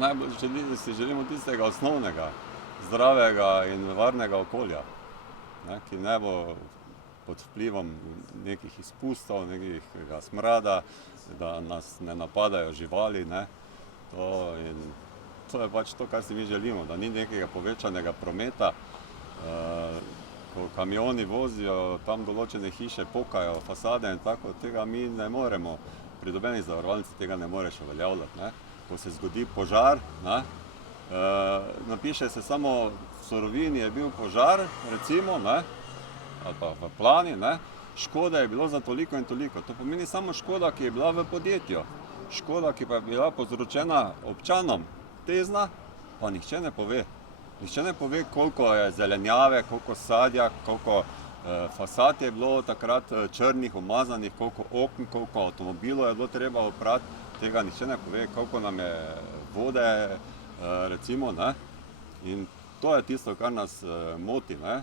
najbolj si želimo tistega osnovnega, zdravega in varnega okolja, ne, ki ne bo pod vplivom nekih izpustov, nekega smrada, da nas ne napadajo živali, ne. To je pač to, kar si mi želimo, da ni nekega povečanega prometa, ko kamioni vozijo, tam določene hiše pokajo, fasade in tako, tega mi ne moremo, pri nobeni zavarovalnici tega ne moreš uveljavljati, ne. Ko se zgodi požar, ne, napiše se samo v surovini je bil požar, recimo, ne, ali pa v plani, ne, škode je bilo za toliko in toliko. To pomeni samo škoda, ki je bila v podjetju. Škoda, ki pa je bila povzročena občanom, tezna, pa nihče ne pove. Nihče ne pove, koliko je zelenjave, koliko sadja, koliko fasad je bilo takrat črnih, umazanih, koliko okn, koliko avtomobilov je bilo treba oprati. Tega nihče ne pove, koliko nam je vode, recimo, ne. In to je tisto, kar nas moti, ne.